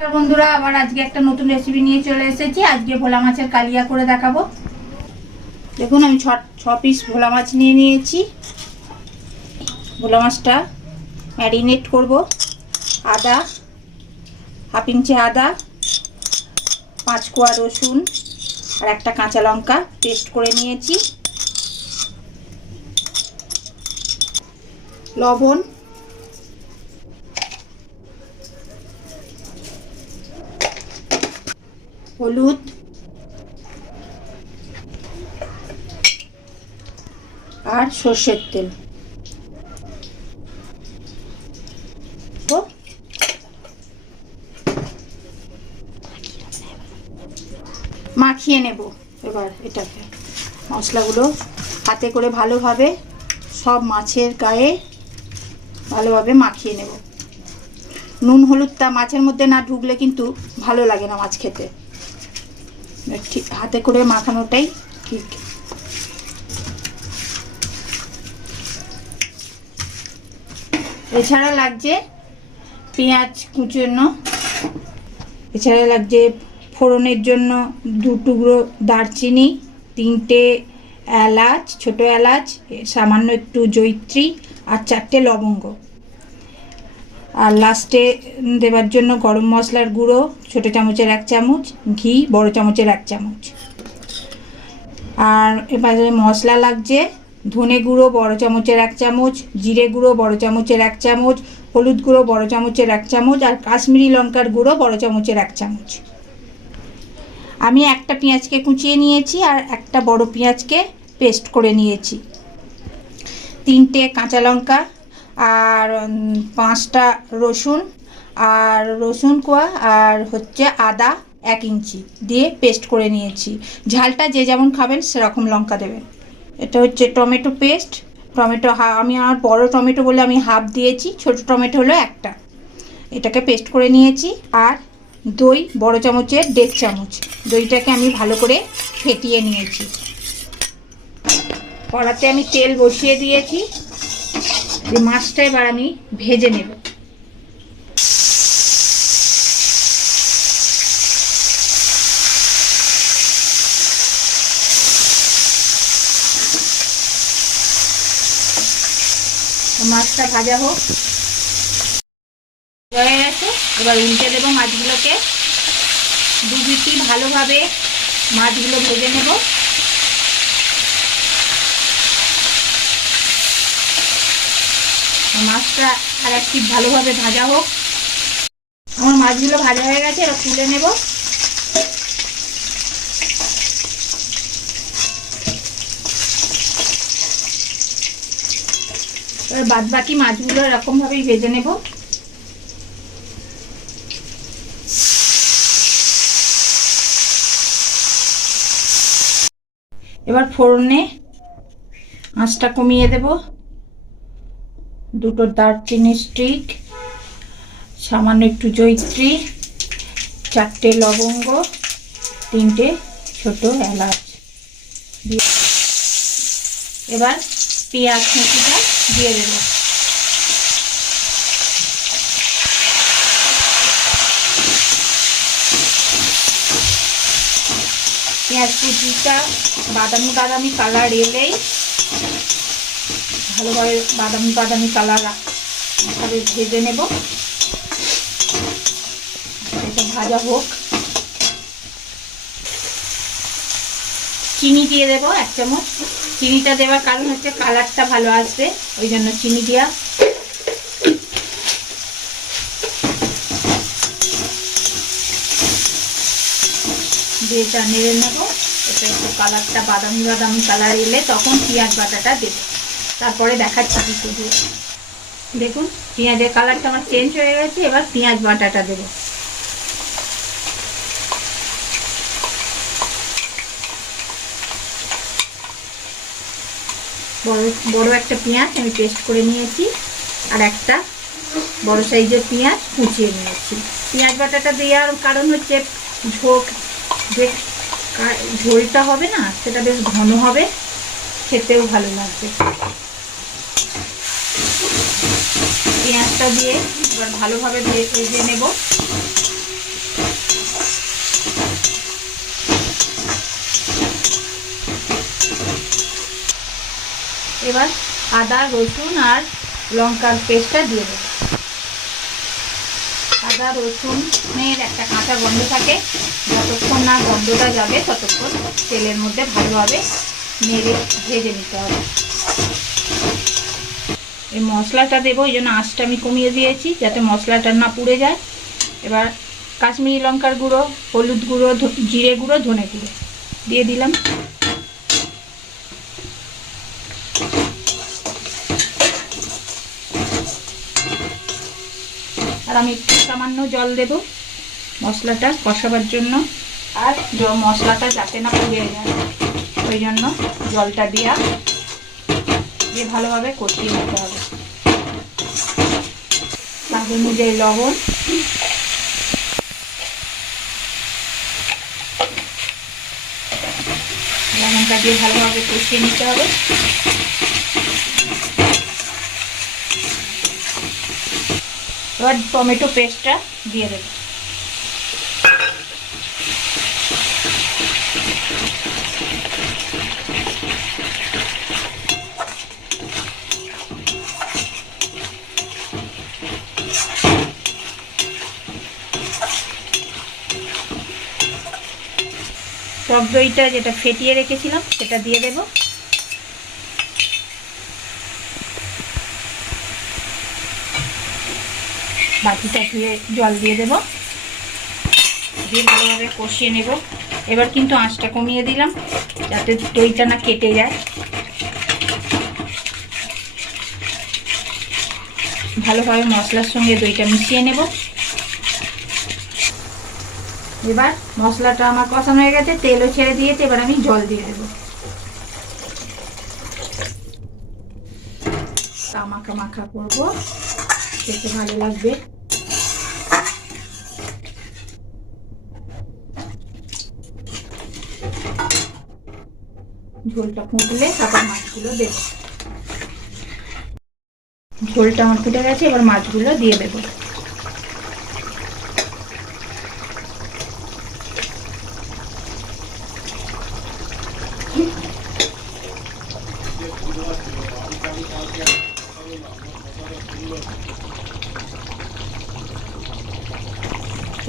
বন্ধুরা আবার আজকে একটা নতুন রেসিপি নিয়ে চলে এসেছি। আজকে ভোলা মাছের কালিয়া করে দেখাবো। দেখুন আমি ছ পিস ভোলা মাছ নিয়ে নিয়েছি। ভোলা মাছটা ম্যারিনেট করব। আদা, হাফ ইঞ্চি আদা, 5 কোয়া রসুন আর একটা কাঁচা লঙ্কা পেস্ট করে নিয়েছি। লবণ, হলুদ আর সর্ষের তেল। মাখিয়ে নেব এবার এটাকে। মশলাগুলো হাতে করে ভালোভাবে সব মাছের গায়ে ভালোভাবে মাখিয়ে নেব। নুন হলুদটা মাছের মধ্যে না ঢুকলে কিন্তু ভালো লাগে না মাছ খেতে। ঠিক হাতে করে মাখানোটাই ঠিক। এছাড়া লাগছে পেঁয়াজ কুচনো, এছাড়া লাগছে ফোড়নের জন্য 2 টুকরো দারচিনি, 3টে এলাচ, ছোটো এলাচ, সামান্য একটু জয়িত্রী আর 4টে লবঙ্গ। আর লাস্টে দেওয়ার জন্য গরম মশলার গুঁড়ো ছোটো চামচের 1 চামচ, ঘি বড় চামচের 1 চামচ। আর এবারে মশলা লাগছে ধনে গুঁড়ো বড় চামচের 1 চামচ, জিরে গুঁড়ো বড় চামচের 1 চামচ, হলুদ গুঁড়ো বড় চামচের 1 চামচ আর কাশ্মীরি লঙ্কার গুঁড়ো বড় চামচের 1 চামচ। আমি একটা পেঁয়াজকে কুচিয়ে নিয়েছি আর একটা বড় পেঁয়াজকে পেস্ট করে নিয়েছি। 3টে কাঁচা লঙ্কা আর 5টা রসুন আর রসুন কোয়া আর হচ্ছে আদা 1 ইঞ্চি দিয়ে পেস্ট করে নিয়েছি। ঝালটা যে যেমন খাবেন সেরকম লঙ্কা দেবেন। এটা হচ্ছে টমেটো পেস্ট। টমেটো আমি আমার বড় টমেটো বলে আমি হাফ দিয়েছি, ছোট টমেটো হলো একটা। এটাকে পেস্ট করে নিয়েছি। আর দই বড় চামচের 1.5 চামচ। দইটাকে আমি ভালো করে ফেটিয়ে নিয়েছি। কড়াতে আমি তেল বসিয়ে দিয়েছি। এই মাছটা এবার আমি ভেজে নেব। মাছটা ভাজা হোক। হয়ে গেছে, এবার উল্টে দেবো মাছগুলোকে। 2 পিটি ভালোভাবে মাছগুলো ভেজে নেব। মাছটা আর একটু ভালোভাবে ভাজা হোক। আমার মাছগুলো ভাজা হয়ে গেছে, এবার তুলে নেব। এবার বাদ বাকি মাছগুলো এরকমভাবেই ভেজে নেব। এবার ফোড়নে আঁচটা কমিয়ে দেব। 2টো দারচিনি স্টিক, সামান্য একটু জয়িত্রী, 4টে লবঙ্গ, 3টে ছোট এলাচ দিয়ে এবার পেঁয়াজ কুচিটা দিয়ে দেব। পেঁয়াজ কুচিটা বাদামি বাদামি কালার এলেই ভালোভাবে বাদামি বাদামি কালার ভাবে ভেজে নেব। এটা ভাজা হোক। চিনি দিয়ে দেবো 1 চামচ। চিনিটা দেওয়ার কারণ হচ্ছে কালারটা ভালো আসবে, ওই জন্য চিনি দেওয়া। দিয়ে এটা নেড়ে নেব। এটা একটু কালারটা বাদামি বাদামি কালার এলে তখন পেঁয়াজ বাটাটা দেব। তারপরে দেখাচ্ছি কিছু দিয়ে। দেখুন পেঁয়াজের কালারটা আমার চেঞ্জ হয়ে গেছে। এবার পেঁয়াজ বাটাটা দেব। বড় একটা পেঁয়াজ আমি পেস্ট করে নিয়েছি আর একটা বড় সাইজের পেঁয়াজ কুচিয়ে নিয়েছি। পেঁয়াজ বাটাটা দেওয়ার কারণ হচ্ছে যে ঝোলটা হবে না সেটা বেশ ঘন হবে, খেতেও ভালো লাগবে। পেঁয়াজটা দিয়ে এবার ভালোভাবে ভেজে নেব। এবার আদা রসুন আর লঙ্কার পেস্টটা দিয়ে দেবো। আদা রসুনের একটা কাঁচা গন্ধ থাকে, যতক্ষণ না গন্ধটা যাবে ততক্ষণ তেলের মধ্যে ভালোভাবে নেড়ে ভেজে নিতে হবে। এই মশলাটা দেবো, এই জন্য আঁচটা আমি কমিয়ে দিয়েছি যাতে মশলাটা না পুড়ে যায়। এবার কাশ্মীরি লঙ্কার গুঁড়ো, হলুদ গুঁড়ো, জিরে গুঁড়ো, ধনে গুঁড়ো দিয়ে দিলাম। আর আমি একটু সামান্য জল দেব মশলাটা কষাবার জন্য, আর মশলাটা যাতে না পুড়ে যায় ওই জন্য জলটা দিয়ে ভালোভাবে কষিয়ে নিতে হবে। স্বাদ অনুযায়ী লবণ, লবণটা দিয়ে ভালোভাবে কষিয়ে নিতে হবে। এবার টমেটো পেস্টটা দিয়ে দেব। টক দইটা যেটা ফেটিয়ে রেখেছিলাম সেটা দিয়ে দেব। বাকিটা ধুয়ে জল দিয়ে দেব, দিয়ে ভালোভাবে কষিয়ে নেব। এবার কিন্তু আঁচটা কমিয়ে দিলাম যাতে দইটা না কেটে যায়। ভালোভাবে মশলার সঙ্গে দইটা মিশিয়ে নেব। এবার মশলাটা আমার কষানো হয়ে গেছে, তেলও ছেড়ে দিয়েছে। এবার আমি জল দিয়ে দেবো, মাখা মাখা করবো, খেতে ভালো লাগবে। ঝোলটা ফুটলে তারপর মাছগুলো দেব। ঝোলটা আমার ফুটে গেছে, এবার মাছগুলো দিয়ে দেবো।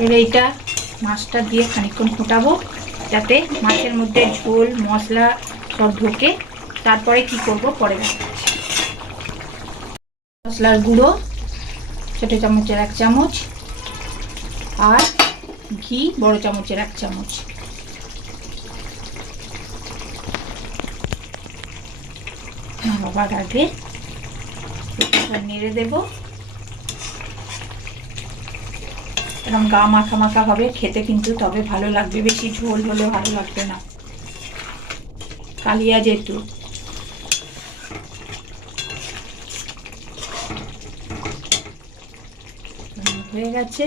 এবার এইটা মাছটা দিয়ে খানিকক্ষণ ফোটাবো যাতে মাছের মধ্যে ঝোল মশলা সব ঢোকে। তারপরে কি করব পরে দেখাচ্ছি। মশলার গুঁড়ো ছোটো চামচের 1 চামচ, আর ঘি বড় চামচের 1 চামচ। নামাবার আগে নেড়ে দেব। এরকম গা মাখা মাখা হবে খেতে, কিন্তু তবে ভালো লাগবে। বেশি ঝোল হলে ভালো লাগবে না, কালিয়া যেহেতু। হয়ে গেছে।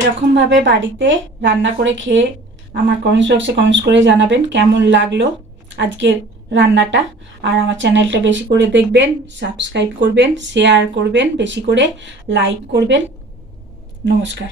এরকমভাবে বাড়িতে রান্না করে খেয়ে আমার কমেন্টস বক্সে কমেন্টস করে জানাবেন কেমন লাগলো আজকের রান্নাটা। আর আমার চ্যানেলটা বেশি করে দেখবেন, সাবস্ক্রাইব করবেন, শেয়ার করবেন, বেশি করে লাইক করবেন। নমস্কার।